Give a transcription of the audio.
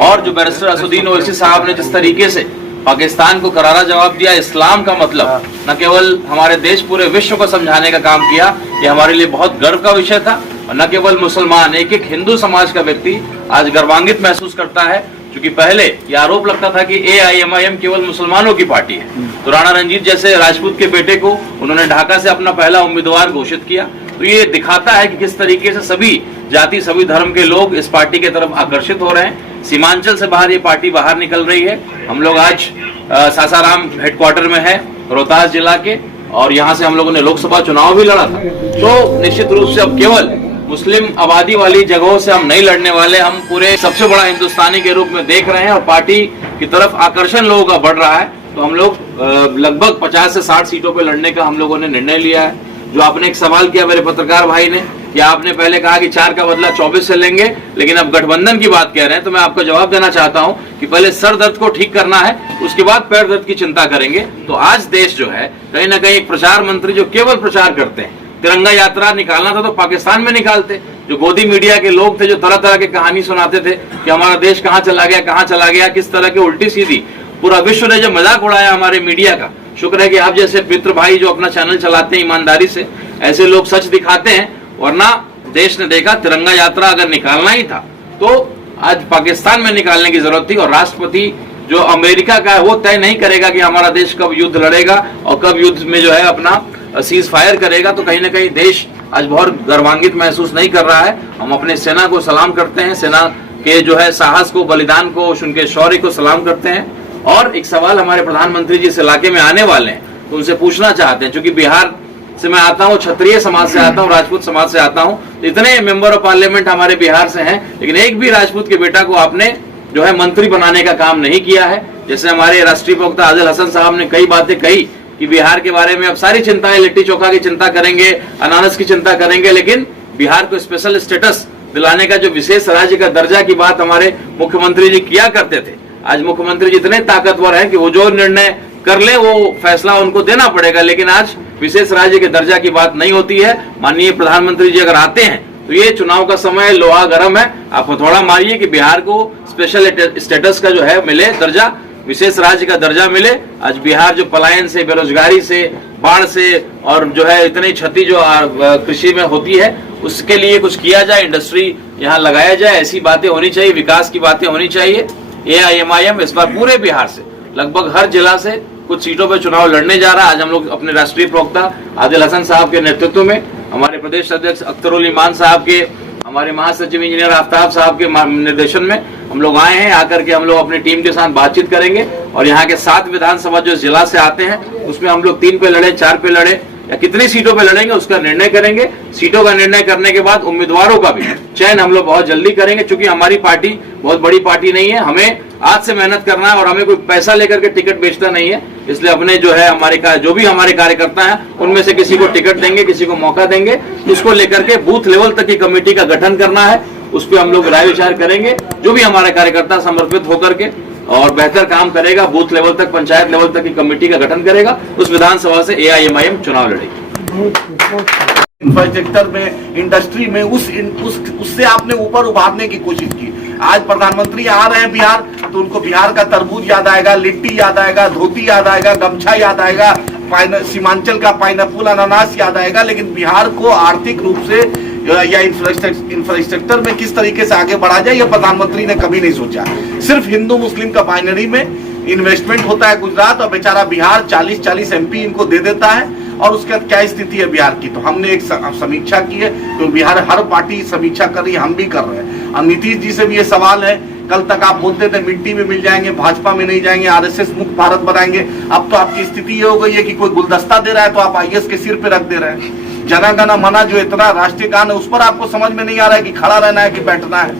और जो बैरिस्टर असदुद्दीन ओवैसी साहब ने जिस तरीके से पाकिस्तान को करारा जवाब दिया, इस्लाम का मतलब न केवल हमारे देश पूरे विश्व को समझाने का काम किया, ये हमारे लिए बहुत गर्व का विषय था। और न केवल मुसलमान, एक एक हिंदू समाज का व्यक्ति आज गर्वान्वित महसूस करता है, क्योंकि पहले ये आरोप लगता था कि AIMIM केवल मुसलमानों की पार्टी है। तो राणा रंजीत जैसे राजपूत के बेटे को उन्होंने ढाका से अपना पहला उम्मीदवार घोषित किया। तो ये दिखाता है कि किस तरीके से सभी जाति, सभी धर्म के लोग इस पार्टी की तरफ आकर्षित हो रहे हैं। सीमांचल से बाहर ये पार्टी बाहर निकल रही है। हम लोग आज सासाराम हेडक्वार्टर में है, रोहतास जिला के, और यहाँ से हम लोगों ने लोकसभा चुनाव भी लड़ा था। तो निश्चित रूप से अब केवल मुस्लिम आबादी वाली जगहों से हम नहीं लड़ने वाले, हम पूरे सबसे बड़ा हिंदुस्तानी के रूप में देख रहे हैं और पार्टी की तरफ आकर्षण लोगों का बढ़ रहा है। तो हम लोग लगभग 50 से 60 सीटों पे लड़ने का हम लोगों ने निर्णय लिया है। जो आपने एक सवाल किया मेरे पत्रकार भाई ने कि आपने पहले कहा कि 4 का बदला 24 से लेंगे, लेकिन अब गठबंधन की बात कह रहे हैं, तो मैं आपको जवाब देना चाहता हूं कि पहले सर दर्द को ठीक करना है, उसके बाद पैर दर्द की चिंता करेंगे। तो आज देश जो है कहीं ना कहीं एक प्रचार मंत्री जो केवल प्रचार करते हैं, तिरंगा यात्रा निकालना था तो पाकिस्तान में निकालते। जो गोदी मीडिया के लोग थे जो तरह तरह की कहानी सुनाते थे कि हमारा देश कहाँ चला गया, किस तरह की उल्टी सीधी पूरा विश्व ने जो मजाक उड़ाया हमारे मीडिया का। शुक्र है कि आप जैसे मित्र भाई जो अपना चैनल चलाते हैं ईमानदारी से, ऐसे लोग सच दिखाते हैं। वरना देश ने देखा तिरंगा यात्रा अगर निकालना ही था तो आज पाकिस्तान में निकालने की जरूरत थी। और राष्ट्रपति जो अमेरिका का है वो तय नहीं करेगा कि हमारा देश कब युद्ध लड़ेगा और कब युद्ध में जो है अपना सीज फायर करेगा। तो कहीं ना कहीं देश आज बहुत गर्वान्वित महसूस नहीं कर रहा है। हम अपने सेना को सलाम करते हैं, सेना के जो है साहस को, बलिदान को, उनके शौर्य को सलाम करते हैं। और एक सवाल हमारे प्रधानमंत्री जी इस इलाके में आने वाले हैं तो उनसे पूछना चाहते हैं, क्योंकि बिहार से मैं आता हूँ, क्षत्रिय समाज से आता हूँ, राजपूत समाज से आता हूँ, तो इतने मेंबर ऑफ पार्लियामेंट हमारे बिहार से हैं, लेकिन एक भी राजपूत के बेटा को आपने जो है मंत्री बनाने का काम नहीं किया है। जैसे हमारे राष्ट्रीय प्रवक्ता आदिल हसन साहब ने कई बातें कही कि बिहार के बारे में अब सारी चिंताएं, लिट्टी चोखा की चिंता करेंगे, अनानस की चिंता करेंगे, लेकिन बिहार को स्पेशल स्टेटस दिलाने का, जो विशेष राज्य का दर्जा की बात हमारे मुख्यमंत्री जी किया करते थे, आज मुख्यमंत्री जी इतने ताकतवर हैं कि वो जो निर्णय कर ले वो फैसला उनको देना पड़ेगा। लेकिन आज विशेष राज्य के दर्जा की बात नहीं होती है। माननीय प्रधानमंत्री जी अगर आते हैं तो ये चुनाव का समय, लोहा गर्म है, आप हथौड़ा मारिए कि बिहार को स्पेशल स्टेटस का जो है मिले दर्जा, विशेष राज्य का दर्जा मिले। आज बिहार जो पलायन से, बेरोजगारी से, बाढ़ से और जो है इतनी क्षति जो कृषि में होती है, उसके लिए कुछ किया जाए, इंडस्ट्री यहाँ लगाया जाए, ऐसी बातें होनी चाहिए, विकास की बातें होनी चाहिए। AIMIM इस बार पूरे बिहार से लगभग हर जिला से कुछ सीटों पर चुनाव लड़ने जा रहा है। आज हम लोग अपने राष्ट्रीय प्रवक्ता आदिल हसन साहब के नेतृत्व में, हमारे प्रदेश अध्यक्ष अख्तरुल ईमान साहब के, हमारे महासचिव इंजीनियर आफ्ताब साहब के निर्देशन में हम लोग आए हैं। आकर के हम लोग अपनी टीम के साथ बातचीत करेंगे और यहाँ के 7 विधानसभा जो जिला से आते हैं उसमें हम लोग 3 पे लड़े, 4 पे लड़े या कितनी सीटों पे लड़ेंगे उसका निर्णय करेंगे। सीटों का निर्णय करने के बाद उम्मीदवारों का भी चयन हम लोग बहुत जल्दी करेंगे, क्योंकि हमारी पार्टी बहुत बड़ी पार्टी नहीं है। हमें आज से मेहनत करना है और हमें कोई पैसा लेकर के टिकट बेचना नहीं है। इसलिए अपने जो है जो भी हमारे कार्यकर्ता हैं उनमें से किसी को टिकट देंगे, किसी को मौका देंगे। इसको लेकर के बूथ लेवल तक की कमेटी का गठन करना है, उस पर हम लोग राय विचार करेंगे। जो भी हमारा कार्यकर्ता समर्पित होकर के और बेहतर काम करेगा, बूथ लेवल तक, पंचायत लेवल तक की कमेटी का गठन करेगा, उस विधानसभा से AIMIM चुनाव लड़ेगी। इंफ्रास्ट्रक्चर में, इंडस्ट्री में उससे आपने ऊपर उभारने की कोशिश की। आज प्रधानमंत्री आ रहे हैं बिहार तो उनको बिहार का तरबूज याद आएगा, लिट्टी याद आएगा, धोती याद आएगा, गमछा याद आएगा, सीमांचल का पाइनएप्पल, अनानास याद आएगा। लेकिन बिहार को आर्थिक रूप से या इंफ्रास्ट्रक्चर में किस तरीके से आगे बढ़ा जाए, यह प्रधानमंत्री ने कभी नहीं सोचा। सिर्फ हिंदू मुस्लिम का बाइनरी में इन्वेस्टमेंट होता है गुजरात, और बेचारा बिहार 40-40 MP इनको दे देता है। और उसके बाद क्या स्थिति है बिहार की, तो हमने एक समीक्षा की है। तो बिहार हर पार्टी समीक्षा कर रही है, हम भी कर रहे हैं। और नीतीश जी से भी ये सवाल है, कल तक आप बोलते थे मिट्टी में मिल जाएंगे, भाजपा में नहीं जाएंगे, RSS मुक्त भारत बनाएंगे। अब तो आपकी स्थिति ये हो गई है कि कोई गुलदस्ता दे रहा है तो आप IS के सिर पे रख दे रहे हैं। जन गण मन जो इतना राष्ट्रीय गान है उस पर आपको समझ में नहीं आ रहा है कि खड़ा रहना है कि बैठना है।